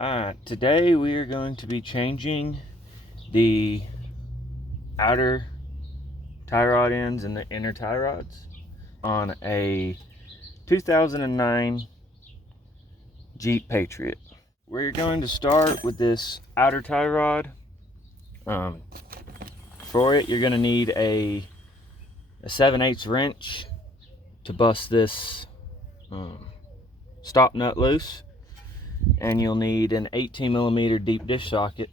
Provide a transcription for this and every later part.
Today we are going to be changing the outer tie rod ends and the inner tie rods on a 2009 Jeep Patriot. We're going to start with this outer tie rod. For it, you're going to need a 7/8 wrench to bust this stop nut loose, and you'll need an 18mm deep dish socket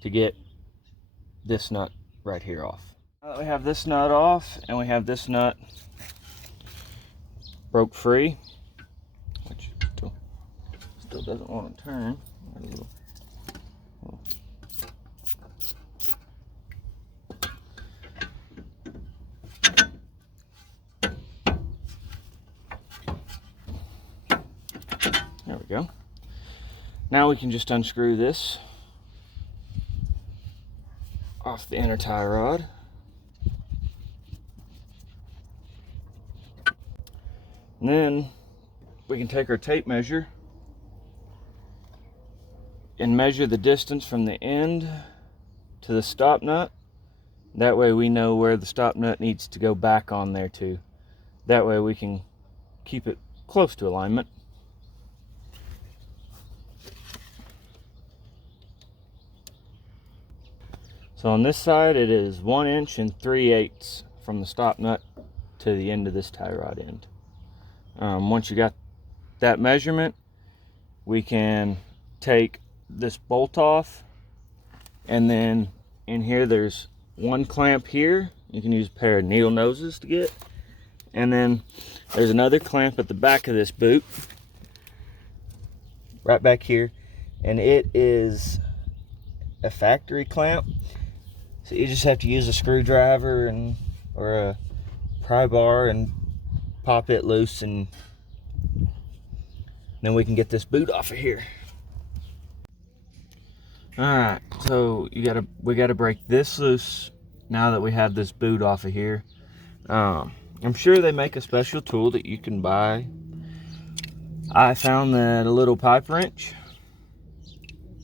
to get this nut right here off. Now that we have this nut off and we have this nut broke free, which still doesn't want to turn. There we go. Now we can just unscrew this off the inner tie rod. And then we can take our tape measure and measure the distance from the end to the stop nut. That way we know where the stop nut needs to go back on there too. That way we can keep it close to alignment. So on this side it is 1 inch and 3/8 from the stop nut to the end of this tie rod end. Once you got that measurement, we can take this bolt off, and then in here there's one clamp here. You can use a pair of needle noses to get, and then there's another clamp at the back of this boot right back here, and it is a factory clamp. So you just have to use a screwdriver or a pry bar and pop it loose, and then we can get this boot off of here. Alright, so we gotta break this loose now that we have this boot off of here. I'm sure they make a special tool that you can buy. I found that a little pipe wrench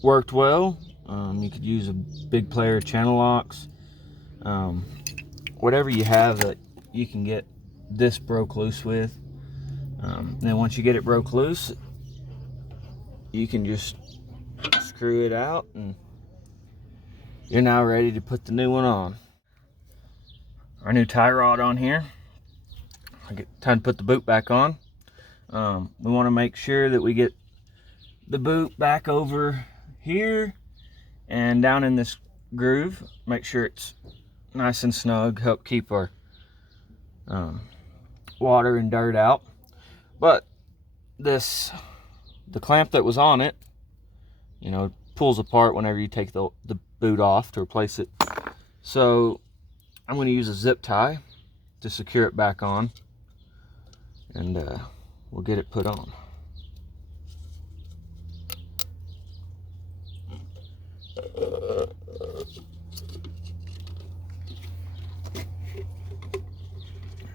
worked well. You could use a big player channel locks, whatever you have that you can get this broke loose with. Then once you get it broke loose, you can just screw it out and you're now ready to put the new one on. Our new tie rod on here. Time to put the boot back on. We want to make sure that we get the boot back over here and down in this groove. Make sure it's nice and snug, help keep our water and dirt out. But the clamp that was on it, pulls apart whenever you take the boot off to replace it. So I'm going to use a zip tie to secure it back on, and we'll get it put on.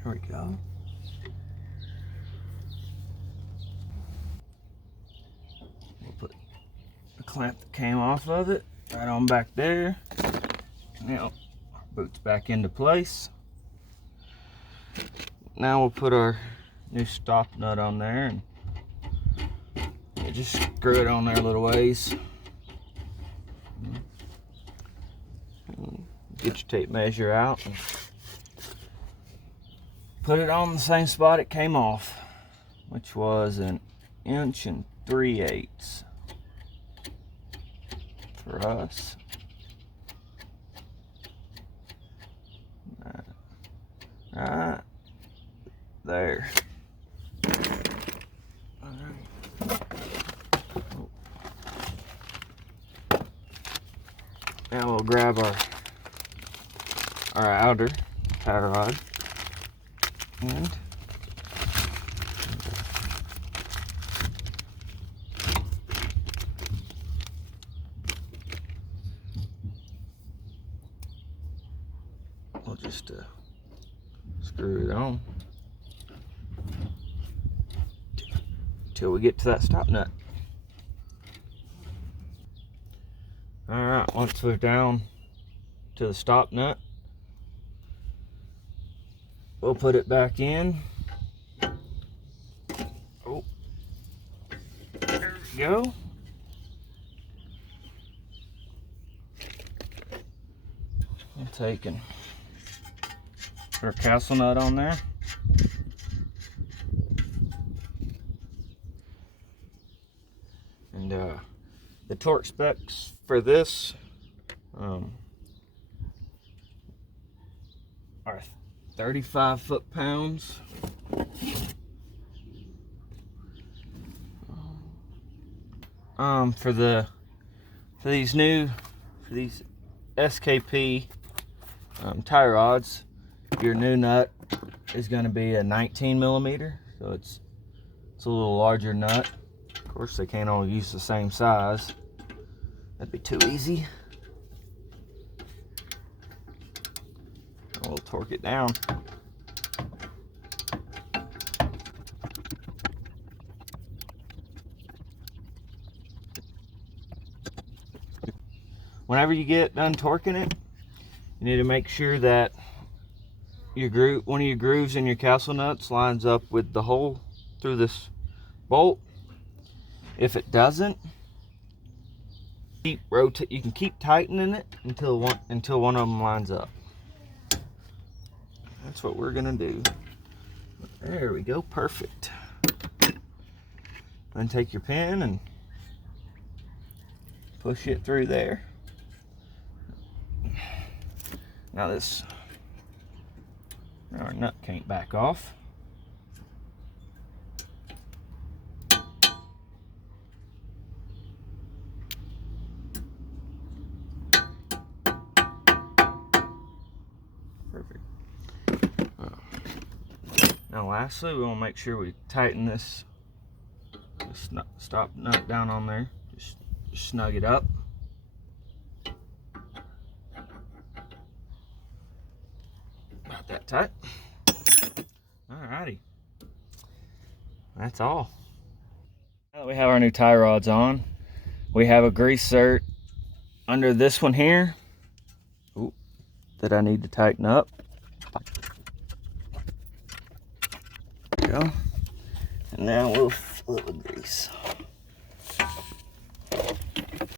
There we go. We'll put the clamp that came off of it right on back there. Now, boot's back into place. Now we'll put our new stop nut on there and just screw it on there a little ways. Get your tape measure out and put it on the same spot it came off, which was 1 inch and 3/8 for us. Right there. Now we'll grab our outer tie rod and we'll just screw it on till we get to that stop nut. All right, once we're down to the stop nut, we'll put it back in. Oh, there we go. I'm taking our castle nut on there. And the torque specs for this are 35 foot-pounds. For these SKP tie rods, your new nut is going to be a 19 millimeter, so it's a little larger nut. Of course, they can't all use the same size. That'd be too easy. We'll torque it down. Whenever you get done torquing it, you need to make sure that one of your grooves in your castle nuts lines up with the hole through this bolt. If it doesn't, you can keep tightening it until one of them lines up. That's what we're gonna do. There we go, perfect. Then take your pin and push it through there. Now our nut can't back off. Perfect. Now lastly, we want to make sure we tighten this stop nut down on there. Just snug it up. About that tight. Alrighty. That's all. Now that we have our new tie rods on, we have a grease zert under this one here that I need to tighten up. There we go. And now we'll fill it with grease.